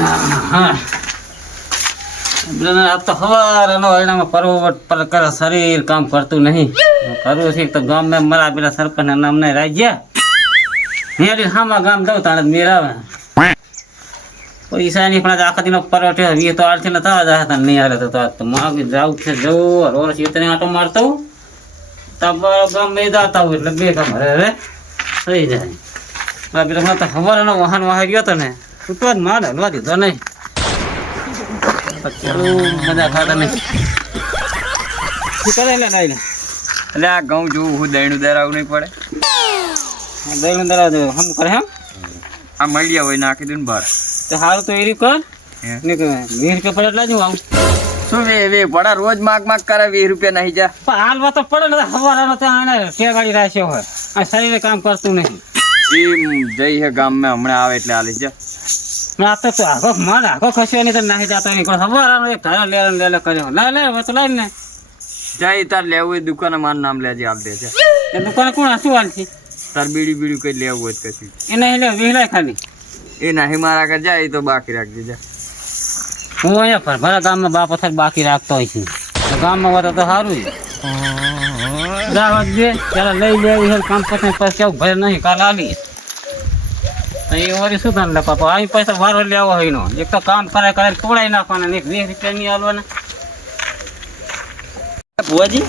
આ તો સવારનો એનામાં પર્વત પર કરે શરીર કામ કરતું નહીં કરવું છે તો ગામ મેં મારા પેલા સરપંચ નામ ને રાજ્યા મેરી હામાં ગામ દઉં તાણે મેરાવે પૈસા ની પણ આખા દિનો પરોઠે વી તો આલથી ન થવા જાય નહીં હાલે તો માગી જાવ છે જવું રોજ ઇતને આટો મારતો હું તબ ગામ મેં જાતા હું એટલે બે કામ હવે થઈ જાય આ પેલા તો સવારનો વાહન વાહી ગયો તો ને ઉતવા જ માર હલવા દીધો નહીં મજા ખાતા નહીં શું કરે એટલે નહીં એટલે આ ઘઉં જોવું હું દહીણું દરાવું નહીં પડે દહીં દરા દે હમ કરે હમ આ મળ્યા હોય નાખી દઉં ને બહાર તો હારું તો એરી કર ને કે 20 રૂપિયા પડે એટલે જ હું આવું શું વે પડા રોજ માગ કરે 20 રૂપિયા નહીં જા પણ હાલવા તો પડે ને સવારનો ત્યાં એને ટેગાડી રાખ્યો હોય આ શરીરે કામ કરતું નહીં એ જઈ હે ગામમાં હમણાં આવે એટલે આલી જા આ તો આગો માર આગો ખસ્યો નહીં તો નાહી જતો નહીં સવારનો એક ધારા લે કર્યો લે તો લઈને જાય તાર લેવું હોય દુકાને મારું નામ લેજે આપ દે છે એ દુકાને કોણ હસું હાલ છે તાર બીડી કઈ લેવું હોય તો કશું એને લે વિહલાય ખાલી એ નહીં મારા કર જાય તો બાકી રાખજે જા હું અહીંયા ભરભરા ગામમાં બાપ અથાર બાકી રાખતો હોય છે ગામમાં હોતા તો સારું છે દાવત દે ત્યારે લઈ લેવી કામ પતાય પછી કેવું ભરે નહીં કાલ આલી એ વળી શું તને લે પાપા અહીં પૈસા વારો લેવો હોય નો એક તો કામ કરે તોડાઈ નાખવાના ને 20 રૂપિયા નહીં આલવાના ભુવાજી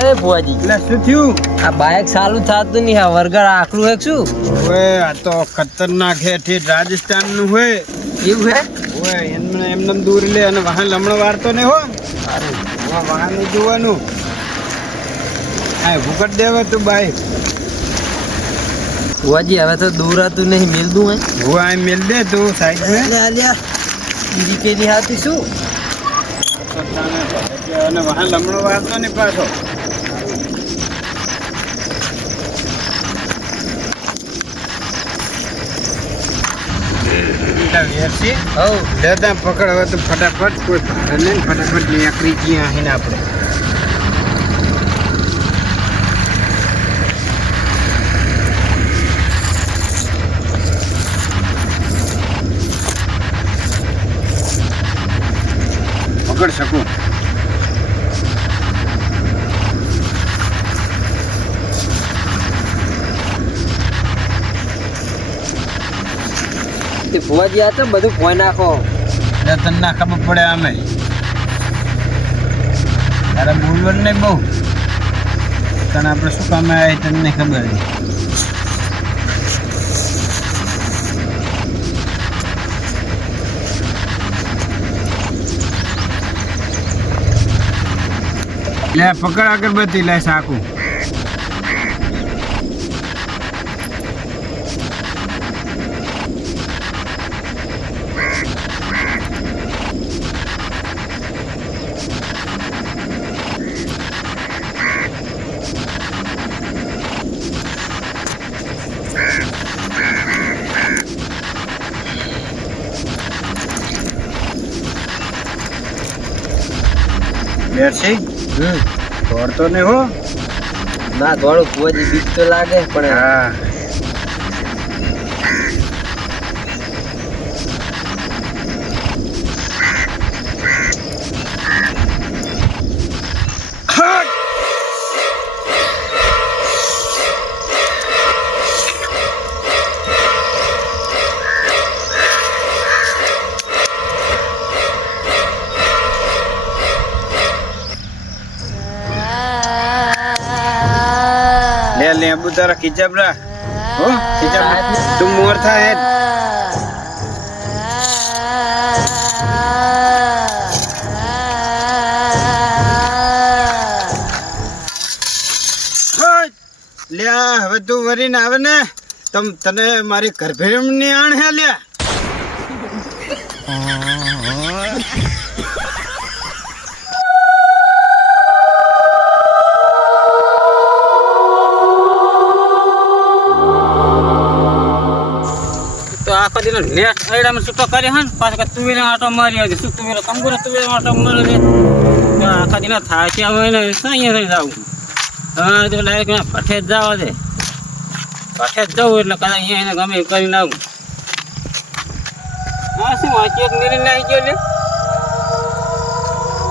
એ ભુવાજી એટલે શું થયું આ બાઇક ચાલુ થતું નહીં આ વરગર આકલું હે શું ઓએ આ તો ખતરનાક હે ઠેઠ રાજસ્થાન નું હોય એવું હે ઓએ એમને દૂર લે અને વાહન લમણો વારતો ને હો વાહન જોવાનું હા ભૂકટ દેવે તું બાઈક ભુવાજી હવે તો દૂર હતું નહીં મિલ દઉં હે હું આ મિલ દે તું સાઈડ में લ્યા બીજી પેલી હાથી શું અને વાહન લમણો વારતો ને પાછો લેતા પકડ હવે તો ફટાફટ કોઈ ભારે નહીં ફટાફટ નીકળી ગયા આહીને આપણે પકડ શકું તે ભુવાજી આ તો બધું ભોય નાખો તને ના ખબર પડે અમે તારે બોલવાનું નહીં બહુ તને આપણે શું કામે આવ્યા તને નહીં ખબર લે પકડ અગરબત્તી લે સાકું દોડતો નહીં હો ના થોડું ભુવાજી બીક તો લાગે પણ હા ले अबू तारा खिचबरा हो खिचब तुम मोर था है લ્યા હવે તું વરીને આવે ને તને મારી ઘરભેમની આણ હે લ્યા આખો દિનો નેટ આઈડામાં છૂટો કરે હન પાછો તુવેર આટો મારી આવે શું તુવેર કંગુર તુવેર આટો મારે છે આખા દિનો થાય છે હવે ને સાંયે રહી જાવ હા તો ડાયરેક્ટ પઠે જ જાવ દે પઠે જ જવું એટલે કદાચ અહીંયા એને ગમે કરીને આવું શું વાંચી એક મેરી નાઈ ગયો લે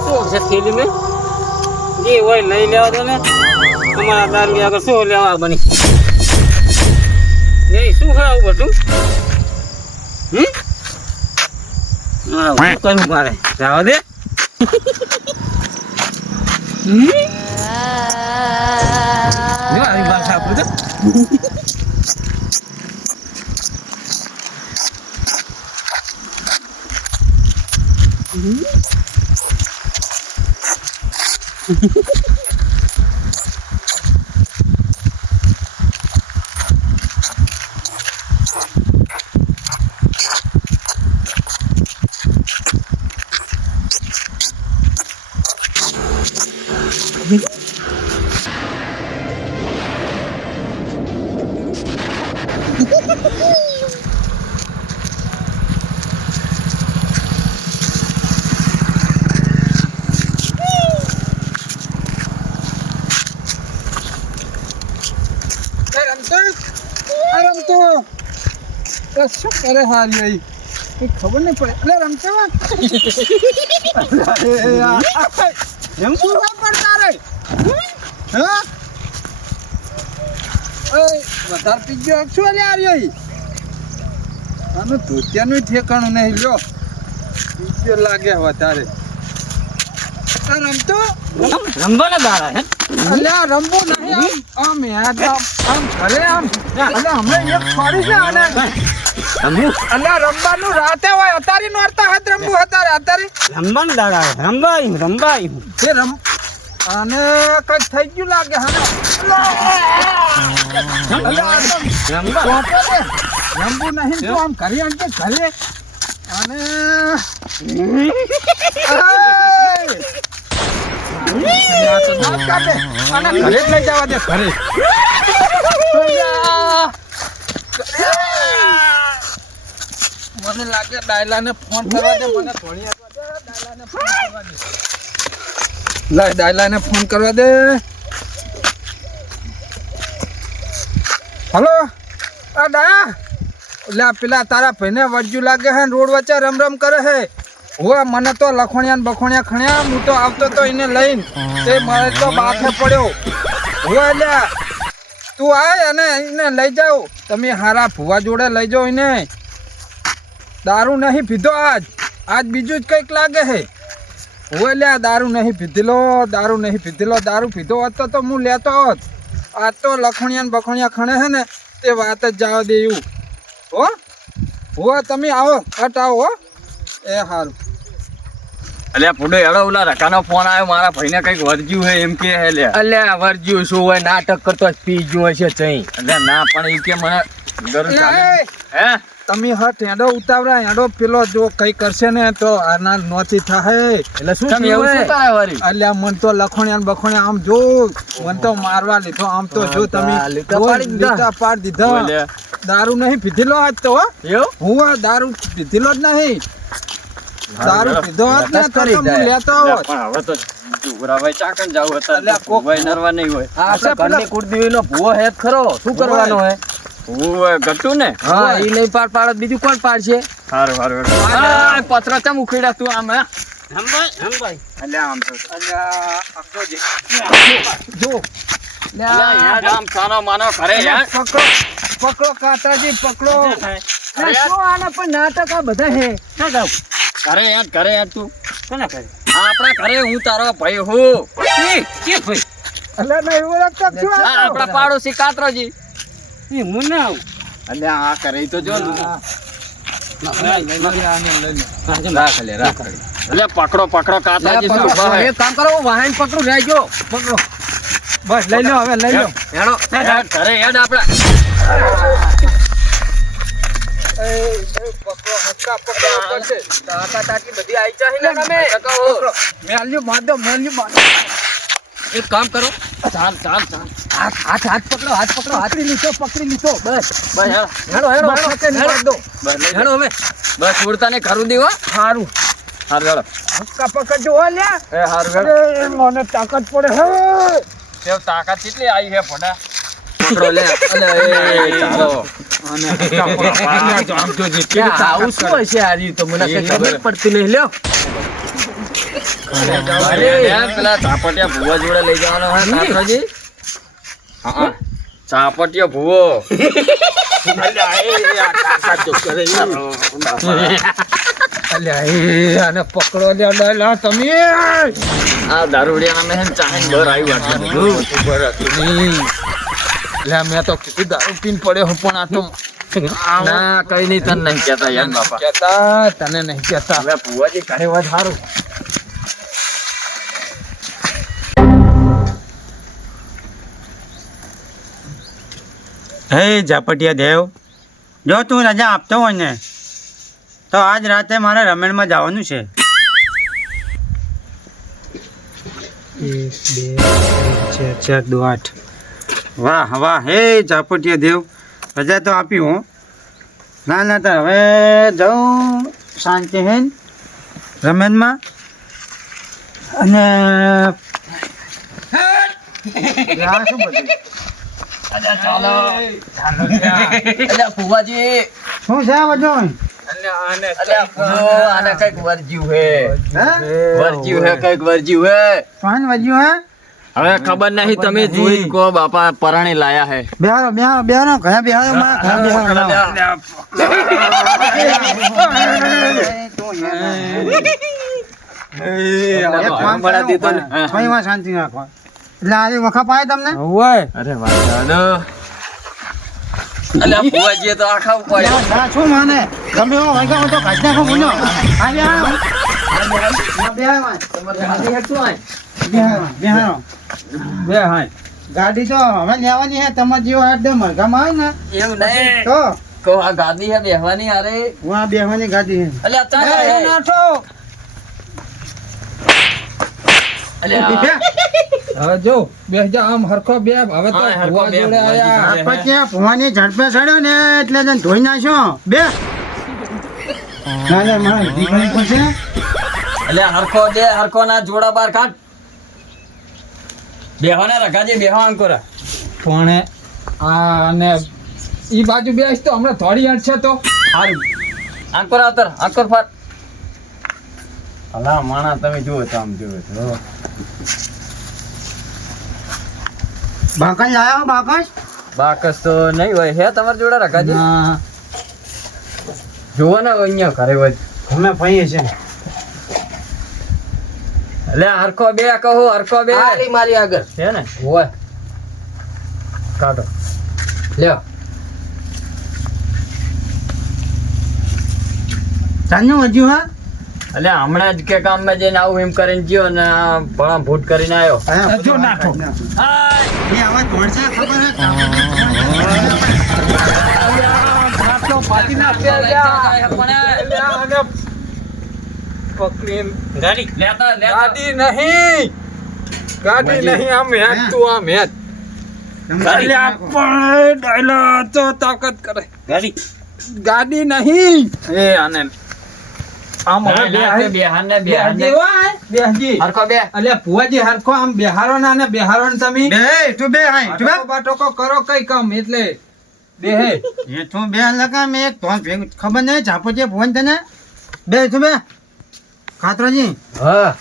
શું છે થેલી મેં જે હોય લઈ લેવા દો ને તમારા દારૂ આગળ શું લેવા બની નહીં શું છે આવું બધું શું કરવું મારે જવા દે આવી ભાષા આપણું તો શું કરે હારી કઈ ખબર નહીં પડે એટલે રમતો એમ શું પડતા રે હા વધારે પીજો શું લે આર્યો આનું ધોતિયાનું ઠેકાણું નહીં લ્યો પીજો લાગે વધારે રમતો રમવાના દાડા હે અલ્યા રમવું નહીં આમ યાદ આમ ઘરે આમ અલ્યા હમણાં એક ફરી છે આને અલ્યા રમવાનું રાતે હોય અતારી નોરતા હાથ રમવું અત્યારે રમવાના દાડા રમવાય તે રમ આને કઈ થઈ ગયું લાગે હા રમવું નહીં તો આમ ઘરે આમ કે ઘરે અને ઘરે જ લઈ જવા દે ઘરે મને લાગે ડાયલાને ફોન કરવા દે મને ધોળી આપવા દે ડાયલાને ફોન કરવા દે લાય ડાયલાને ફોન કરવા દે હલો આ ડાયા લે પેલા તારા ભાઈને વજ્જુ લાગે હે રોડ વચ્ચે રમ કરે હે હોવે મને તો લખોણિયા બખોણિયા ખણ્યા હું તો આવતો તો એને લઈને તે મારે તો બાથે પડ્યો હોવે લે તું આય અને એને લઈ જાઓ તમે હારા ભુવા જોડે લઈ જાઓ એને દારૂ નહીં પીધો આજ બીજું જ કંઈક લાગે હે હોવે લે દારૂ નહીં પીધેલો દારૂ પીધો હોત તો હું લેતો હોત આજ તો લખોણિયા બખોણિયા ખણે હે ને તે વાત જ જવા દે એવું હો તમે આવો હટ આવો હો એ સારું અલ્યા ફૂડો હેડો ઓલા રકાનો ફોન આવ્યો મારા ભાઈને કઈક વર્જ્યું હે એમ કે હે લે અલ્યા વર્જ્યું શું હોય નાટક કરતો પી ગયો હશે ચઈ અલ્યા ના પણ ઈ કે મને ગરુ ચાલે હે તમે હટ હેડો ઉતાવળા હેડો પેલો જો કઈ કરશે ને તો આના નોતી થાય એટલે શું તમે એવું શું તારે વરી અલ્યા મન તો લખોણિયા બખોણિયા આમ જો મન તો મારવા લીધો આમ તો જો તમે લીધા પાડ દીધા દારૂ નહીં પીધેલો આજ તો હું દારૂ પીધેલો જ નહીં દારૂ પીધો હોત ને તો હું લેતો હોત પણ હવે તો જુગરાભાઈ ચાકણ જાવ હતા એટલે કોઈ નરવા નહીં હોય આપણે ઘરની કુળદેવીનો ભૂવો હે ખરો શું કરવાનો હે ભૂવો ગટુ ને હા ઈ નહીં પાડ બીજું કોણ પાડશે હારું આ પત્ર ચમ ઉખેડા તું આમ હે હમભાઈ અલ્યા આમ તો અલ્યા આખો જો યાર આમ સાનો માનો કરે યાર પકડો કાતાજી પકડો શું આના પણ નાટક આ બધા હે ના જાવ કરે યાર તું કોના કરે આપણા ઘરે હું તારો ભાઈ હું કે ભાઈ અલ્યા ના એવું રાખતા શું આપણા પાડોશી કાતરોજી એ હું ના આવું અલ્યા આ કરે તો જો પકડો કાતરાજી એક કામ કરો વાહન પકડું રહેજો પકડો બસ લઈ લો હવે લઈ લો હેડો ઘરે હેડ આપડા પકડો હક્કા પકડો પડશે કાકા તાકી બધી આઈ ચાહી ને તમે મેલ્યું માદો એક કામ કરો ચાલ હાથ પકડો પકડી લીધો બસ હેડો હેડો હવે બસ છોડતા ને ખરું દેવા સારું હેડો હક્કા પકડજો હો લ્યા એ હારું હેડો મને તાકાત પડે હે તેવ તાકાત કેટલી આવી હે ભડા પકડો લે. અલે એ ચાલો. ક્યાં આવું શું હશે આ રહ્યું? તો મને કઈ ખબર પડતી નહીં. લ્યો. અરે પેલા ચાપટિયા ભૂવા જોડે લઈ જવાનો હે કાતરાજી. હા ચાપટિયો ભૂવો. અલ્યા એ આને પકડો લ્યા તમે. આ દારૂડિયા નામે હે ને ચાહીને બહાર આવ્યું આટલું બધું. લે મેં તો કીધું દારૂ પીને પડ્યો હું પણ આ તો ના કઈ નહીં તને નહીં કહેતા યાર બાપા. કહેતા તને નહીં કહેતા. હવે ભૂવાજી ઘરે વાત સારું. હે ઝાપટિયા દેવ, જો તું રજા આપતો હોય ને તો આજ રાતે મારે રમેણમાં જવાનું છે. 1 2 4 2 8. વાહ વાહ હે ઝાપટિયા દેવ, રજા તો આપી હું. ના ના તો હવે જાઉં શાંતિ હે રમેણમાં. અને આ શું બધું? ચાલો અલ્યા ભૂવાજી. શું છે આ બધું? અલ્યા ભૂવો, આને કઈક વર્જ્યું હે. હે વર્જ્યું હે કઈક વર્જ્યું હે. પાન વાગ્યું હે? હવે ખબર નહીં તમે જોઈ કહો બાપા પરાણી લાયા હે. બેહારો બેહારો બેહારો ઘણા બેહારો માં ઘણા બેહારો. એક કામ બડા દીધો ને. કઈ વાત શાંતિ રાખો. એટલે આજે વખા પાય તમને? અરે વાહ. અલ્યા ભૂવાજીએ તો આખા ઉપાડ્યા. ના શું માને તમે એવો વૈગા હું તો કાઢ નાખો બોલો. આજે આવો. બેહારો તમારે હાથી હેઠું આય. બેહારો બેહારો. બે હાય ગાડી તો હવે લેવાની હે. તમારે જેવો એકદમ મરઘામાં આવે ને એવું નહીં તો કહો આ ગાદી હે બેહવાની. અરે હું આ બેહવાની ગાડી હે. અલ્યા ચાલ નાઠો. અલ્યા હવે જો બે જા આમ હરખો બે. હવે તો હા, હરખો ભુવા બે, જોડે ભુવાજી આયા. જોડે. પછી ભવાની ઝડપે ચડ્યો ને એટલે તને ધોઈ નાખ્યો. બે ના ના મારા દીકરી પડશે. અલ્યા હરખો દે. હરખો ના જોડા બાર કાઢ. બેહવાના રખાજી બેહવા અંકોરા. પણ આ અને ઈ બાજુ બેસ તો હમણાં થોડી હટ છે તો હારું અંકોર આવતર અંકોર ફાટ. અલા માણા તમે જુઓ તો આમ જુઓ તો. બાકસ લાયો બાકસ? બાકસ તો નહીં હોય હે તમારા જોડે રખાજી? ના જુઓ ને અહીંયા ઘરે હોય. અમે ફઈએ છે. એટલે હરખો બે કહો. હરખો બે મારી આગળ છે ને હોય. કાઢો લ્યો. ચાંદનું વધ્યું હા? એટલે હમણાં જ કે કામમાં જઈને આવું એમ કરીને ગયો ને ભણા ભૂટ કરીને આવ્યો. જો નાઠો. એ હવે તોડશે ખબર હે? ગાડી નહીં આમ હેત તું આમ હેત. અલ્યા પણ ડાયલા તો તાકાત કરે. ગાડી નહીં એ આને આમ હવે બેહજી હોય બેહજી. હરખો બે. અલ્યા ભુવાજી હરખો આમ બેહારો ના ને બેહારો ને તમે બે તું બે હાય તું બાટો બાટોકો કરો કઈ કામ એટલે બેહે. એ તું બે લગા મે એક તો ભેગું ખબર નહીં ઝાપો છે ફોન તને. બે તું બે ખાતરાજી હા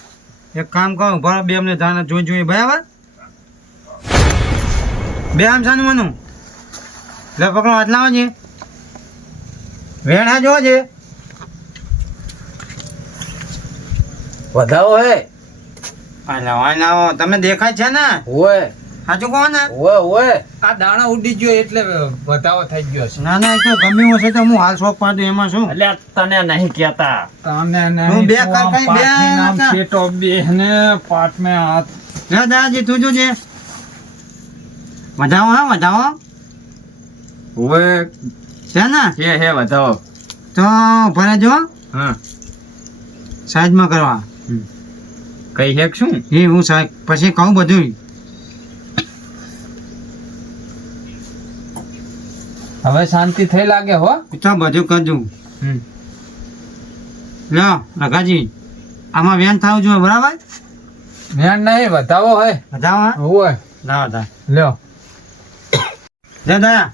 એક કામ કરો ઉભા બે અમને જાને જોઈ બરાબર. બે આમ સાનું મનું લે પકડો હાથ લાવો છે. વેણા જોવો છે. વધાવો હે. લાવો તમને દેખાય છે ને? હોય સાચું કહો ને? હોય. આ દાણા ઉડી ગયો એટલે વધાવો થઈ ગયો છે. ના ના એ તો ગમ્યું હશે તો હું હાલ શોખ પાડું એમાં શું. એટલે તને નહીં કેતા. તને હું નહીં બે તું આમ કઈ બે પાટની નામ હતા. શેટો બેહને પાટ મેં હાથ. લે દાદાજી તું જોજે. વધાવો હા વધાવો હોય છે ને? હે વધાવો. તો ભરે જો હા સાઈડમાં કરવા. કઈ હેક શું? એ હું સાહેબ પછી કહું બધું. હવે શાંતિ થઈ લાગે હો. તો બધું કરજો. લો રઘાજી આમાં વેન થાવું જોઈએ બરાબર? મેં નહીં વધાવો હે વધાવો હા? હોય લાવો તા. લ્યો જા દયા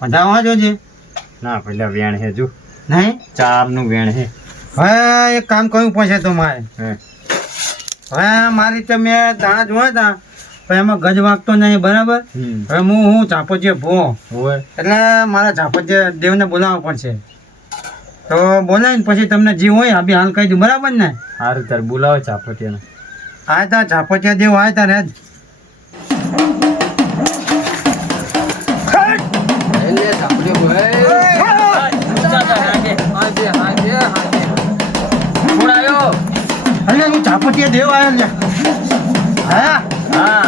વધાવવા જોજે. ના પેલા વેણ હે જો નહીં 4 નું વેણ હે. હવે એક કામ કરવું પડશે તો મારે. હે હવે મારી રીતે મેં દાણા જોયા હતા પણ એમાં ગજ વાગતો નહીં બરાબર. હવે હું ચાપોજીએ ભૂવો હોય એટલે મારા ચાપોજીએ દેવને બોલાવવો પડશે. તો બોલાવીને પછી તમને જે હોય આ બી હાલ કહી દઉં બરાબર ને. સારું તાર બોલાવો ચાપટિયાને. આ તા ચાપોજીએ દેવ આય તારે જ. એટલે સાંભળ્યો ભાઈ. અરે હું ચાપોજીએ દેવ આવ્યો લે. હા હા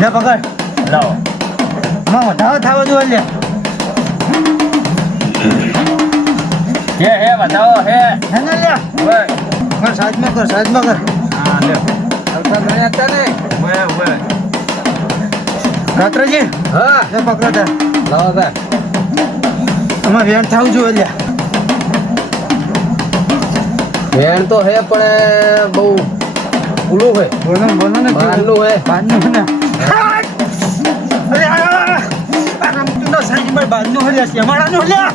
લે પકડ લાવો. માં વધાવો થાવો જો લે. હે બતાવો હે. હે ને લે હોય કર સાઈડમાં કર સાઈડમાં કર. હા લે હલકા ગણ્યા હતા ને હોય રાત્રજી હા લે પકડ દે. લાવો ભાઈ. આમાં વેણ થાવું જોઈએ લે. વેણ તો હે પણ બહુ ઓલું હોય બોલો બોલો ને બહારનું હોય. બારનું ને અરે આ રમતું ના સાઈડમાં બારનું હલ્યા છે અમારાનું હલ્યા.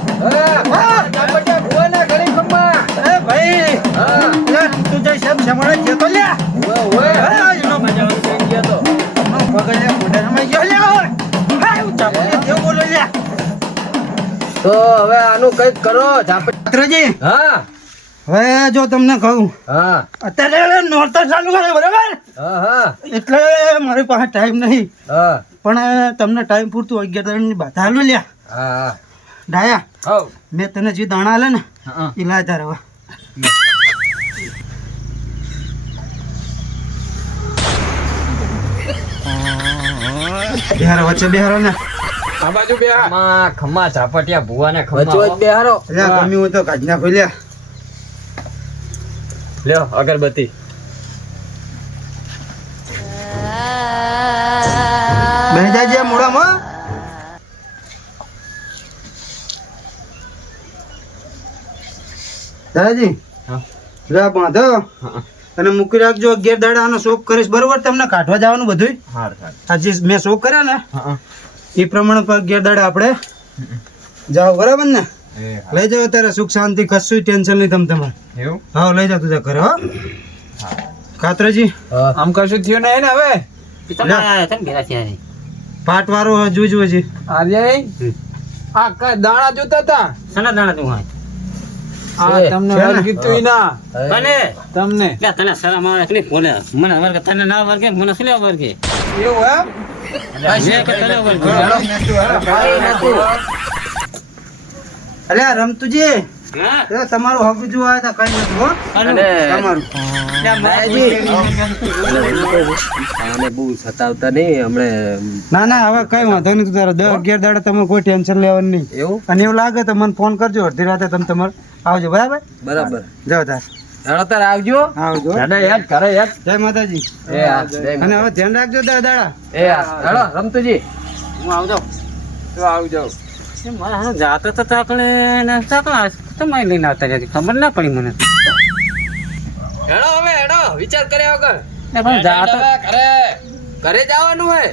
હા ચાપટિયા ભુવાના ઘરે ખમ્મા. એ ભાઈ હા લે રમતું જાય છે સમાડા છે તો લે. હોય હા એનો મજા આવી ગયો તો. પકડ લે ફોટામાં ગયો લે. હા હું ચાપોજીએ દેવ બોલો લે. તો હવે આનું કંઈક કરો ચાપટ. રાત્રજી હા હવે જો તમને કહું હા અત્યારે નોરતા ચાલુ કરે બરાબર હા હા એટલે મારી પાસે ટાઈમ નહીં હા પણ તમને ટાઈમ પૂરતું 11 ની બાત હાલું લ્યા. હા ડાયા હા મેં તને જે દાણા આલે ને એ લાય તારે હવે. બિહારો વચ્ચે બિહારો ને આ બાજુ બે ખમ્મા ચાપટિયા ભુવાને વચ્ચે ખમ્મા વચ્ચે બેહારો. એટલે ગમ્યું હોય તો કાઢી નાખો લ્યા. લ્યો અગરબત્તી. બેસી જાજે મોડામાં. દાદાજી હા. લે બાંધો અને મૂકી રાખજો 11 દાડા આનો શોક કરીશ બરોબર. તમને કાઢવા જવાનું બધું હાર આજે મેં શોક કર્યા ને હા એ પ્રમાણે 11 દાડા આપણે જાઓ બરાબર ને. એ લઈ જાઓ ત્યારે સુખ શાંતિ કશું ટેન્શન નહીં તમારે. એવું હા લઈ જાઓ તું ઘરે હો. કાતરાજી હા આમ કશું થયું નહીં ને હવે પાટ વાળો જોજો હજી. આજે આ કઈ દાણા જોતા હતા સના દાણા તું હોય આ તમને છે ને? વર્ગીતું ના તને તમને લે તને શરમ આવે કે નહીં બોલે મને વર્ગે તને ના વર્ગે મને શું લેવા વર્ગે એવું એમ મેં કે તને વર્ગે અલ્યા રમતુજી હા એ તમારું હક જોવા આવ્યા હતા કઈ નથી હો. તમારું આને બહુ સતાવતા નહીં હમણે. ના ના હવે કઈ વાંધો નહીં. તું તારે 10 11 દાડા તમારે કોઈ ટેન્શન લેવાનું નહીં. એવું અને એવું લાગે તો મને ફોન કરજો અડધી રાતે તમે તમારે આવજો બરાબર. બરાબર. જાઓ તાર હેડો તાર આવજો. આવજો. દાદા યાદ કરે યાદ. જય માતાજી. એ હા અને હવે ધ્યાન રાખજો દાડા. એ હા હેડો રમતુજી. હું આવજો તો આવજો મારે હાલો જાતો તો ચાકણે ને ચાકણા તમે લઈને આવતા જતી ખબર ના પડી મને હેડો હવે હેડો વિચાર કર્યા વગર. એ પણ જાતો ઘરે જવાનું હોય.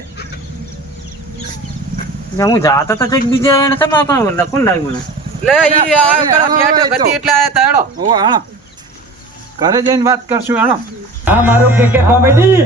હું જાતો તો કંઈક બીજા એને તમારે કોણ કોણ લાગ્યું મને લે ઈ આ કડા બેઠક હતી એટલે આયા તા હેડો. ઓ હાણો ઘરે જઈને વાત કરશું હાણો આ મારું કે કોમેડી